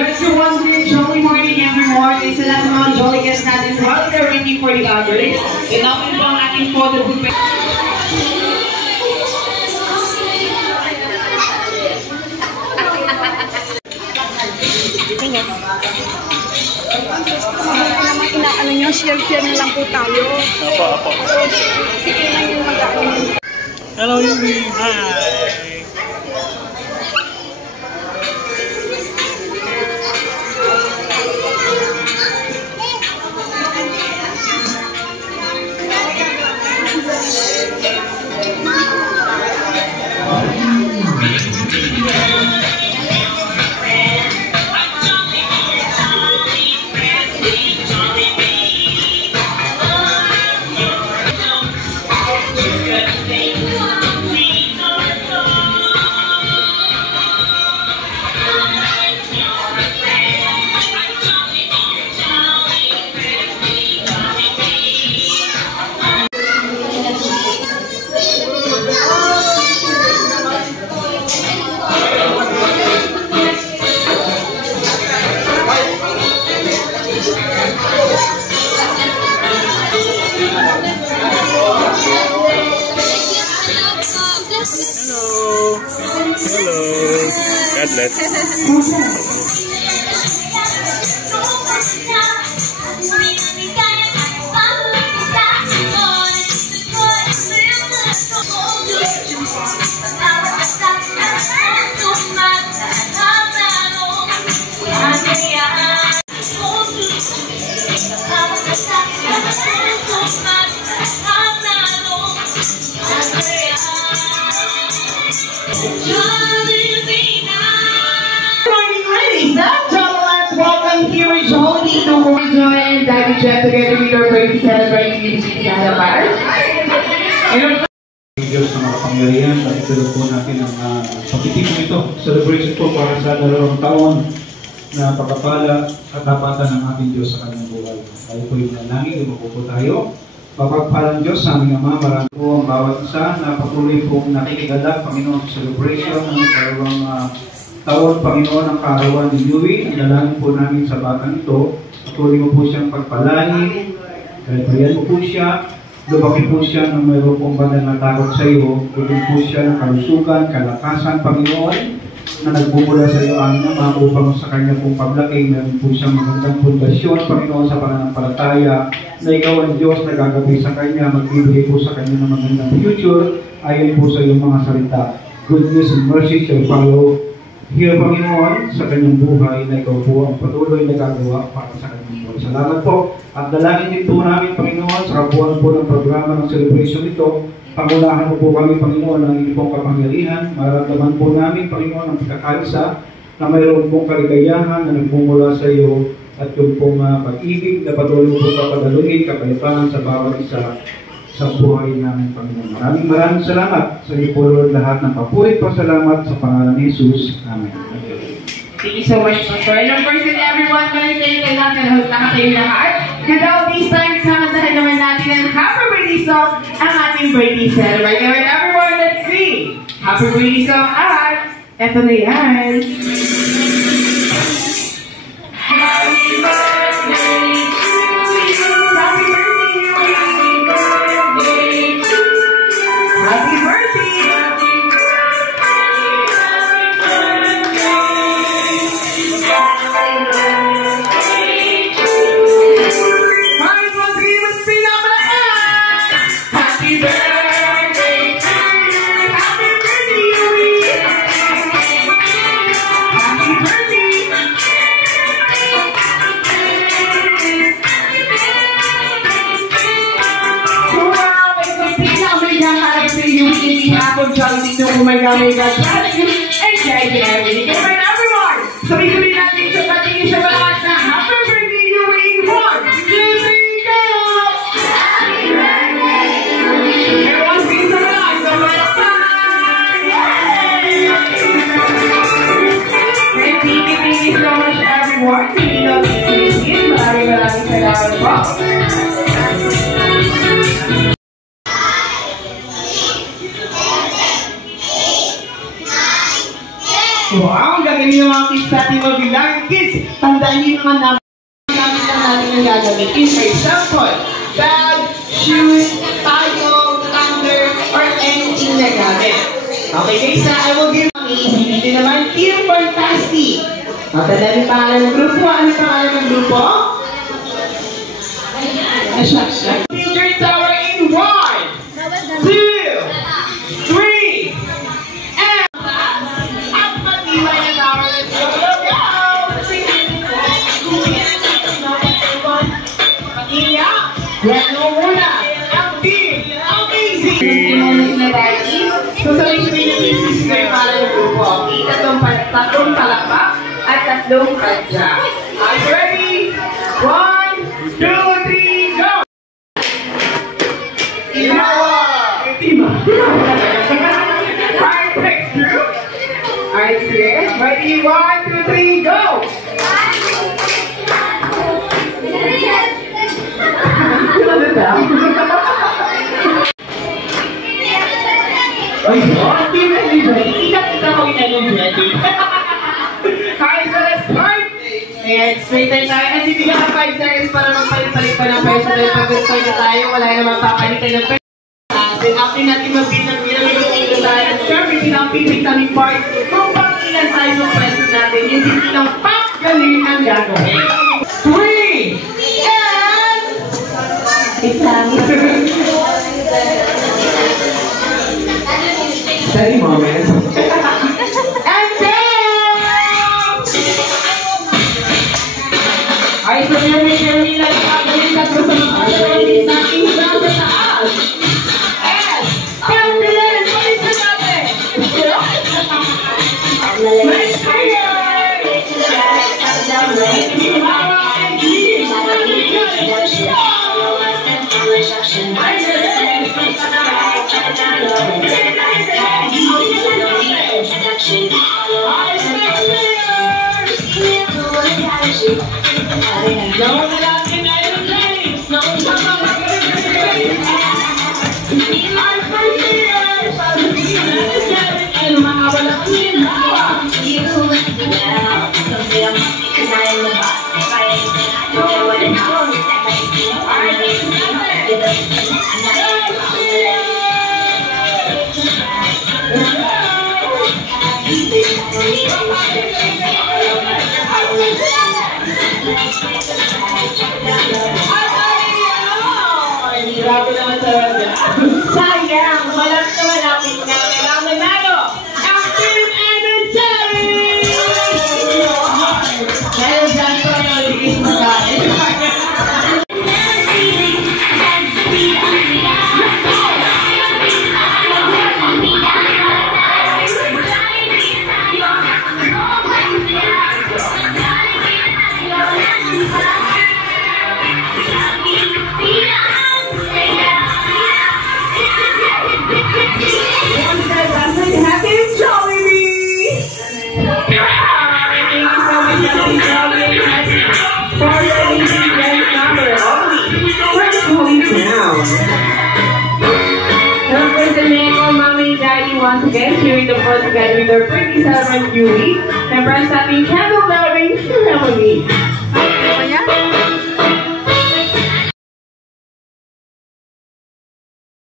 Yes, so once again, jolly morning everyone. Sa lahat ng mga jolly guests natin while they're waiting for the gathering. Inapin po ang ating photo booth. Inaano nyo, share-share na lang po tayo. Apo. Sige lang yung mag-ano. Hello, Yumi. Hi. God bless. And Daddy Jeff together with our birthday celebrating music sa Halabar. Diyos na makapangyarihan, pagkakalo po natin ang pagtitipon ito. Celebration po para sa 2 taon na pagkapala at tapatan ng ating Diyos sa kanyang buhay. Tayo po yung nanangin, lumapo po tayo. Papagpalang Diyos sa aming Ama, marami po ang bawat isa na patuloy pong nakikigalak, Panginoon, sa celebration ng 2 taon, Panginoon, ang kaarawan ni Yui. Ang dalangin po namin sa batang ito. Patuloy mo po siyang pagpalain, kalipayan mo po siya, lumaki po siya ng mayroon pong banal na takot sa iyo, gawin po siya ng kalusugan, kalakasan, Panginoon, na nagbubula sa iyo aming Ama upang sa kanya pong paglaki, meron po siyang magandang pundasyon, Panginoon, sa pananampalataya, na ikaw ang Diyos na gagabi sa kanya, magbibigay po sa kanya ng magandang future, ayon po sa iyong mga salita. Goodness and mercy shall follow here, Panginoon, sa kanyang buhay na ikaw po ang patuloy na gagawa para sa kanyang buhay. Salamat po. At dalangin din po namin, Panginoon, sa kabuuan po ng programa ng celebration ito. Pangunahan mo po kami, Panginoon, ng inyong pong kapangyarihan. Maramdaman po namin, Panginoon, ang pagkakaisa na mayroon pong kaligayahan na nagmumula sa iyo at yung pong pag-ibig na patuloy po papadaluhin, kapalipanan sa bawat isa sa buhay namin, Panginoon. Maraming salamat sa iyo po, Lord, lahat ng papurit pa salamat sa pangalan ni Jesus. Amen. Thank you so much, Pastor. And of course, everyone, maligay kayo natin na lahat kayo lahat. Good all these times, samasahin naman natin ang happy birthday song ang ating birthday celebrate. And everyone, let's sing happy birthday song at eto na yan. Happy birthday to you. Happy birthday to you. Happy birthday. Oh my God, and thank you everything. And everyone, sabi-sabi natin sa patingin sa lahat na happy birthday, Yui! 1, 2, 3, go! Happy birthday, Yui! Everyone, sing sa lahat. So, and thank you so much everyone. Hindi na sisingin. Maraming salamat po. Wow, ang galing kayo ng mga kids natin mabilang. Kids, tandaan niyo yung mga namin lang natin ang gagamitin. For example, bag, shoes, tayo, tumbler, or anything na gamit. Okay guys, I will give you easy. Dito naman, Team Fantastic. Tandaan niyo pangalan ng grupo. Ano pangalan ng grupo? Teacher Tower in 1, 2, 3, and at matibay na tower. Let's go, go, go! Pamilya, yan mo muna. Ang team, amazing! So sabay-sabay na business ko yung pala ng grupo. Tatlong palakpak at tatlong kadya. Are you ready? 1, 2, 3, go! Alright, next group. Alright, sige. Ready? 1, 2, 3, go! Alright, so let's start. And straight tayo. At bibigyan ka 5 seconds para magpalit-palit pa ng peso. Dahil pag-start na tayo, wala naman papalitan ng peso. Then after natin mag-beat ng pinamigod-ito tayo, syempre pinapipit kami part kung pang ilan tayo ng peso natin. Yung hindi lang galing ang gagawin. 3! And... Isang... Study moment. And then... Ay, so yummy lang ang gagawin ka sa mga gagawin sa ating sa taas. Sayang, malapit na malapit na ang nanalo ang Team Energetic! Dahil dyan ko ang naligis magkain. Once again, sharing the fun together with our pretty celebrant Yui, and friends having candle loving ceremony.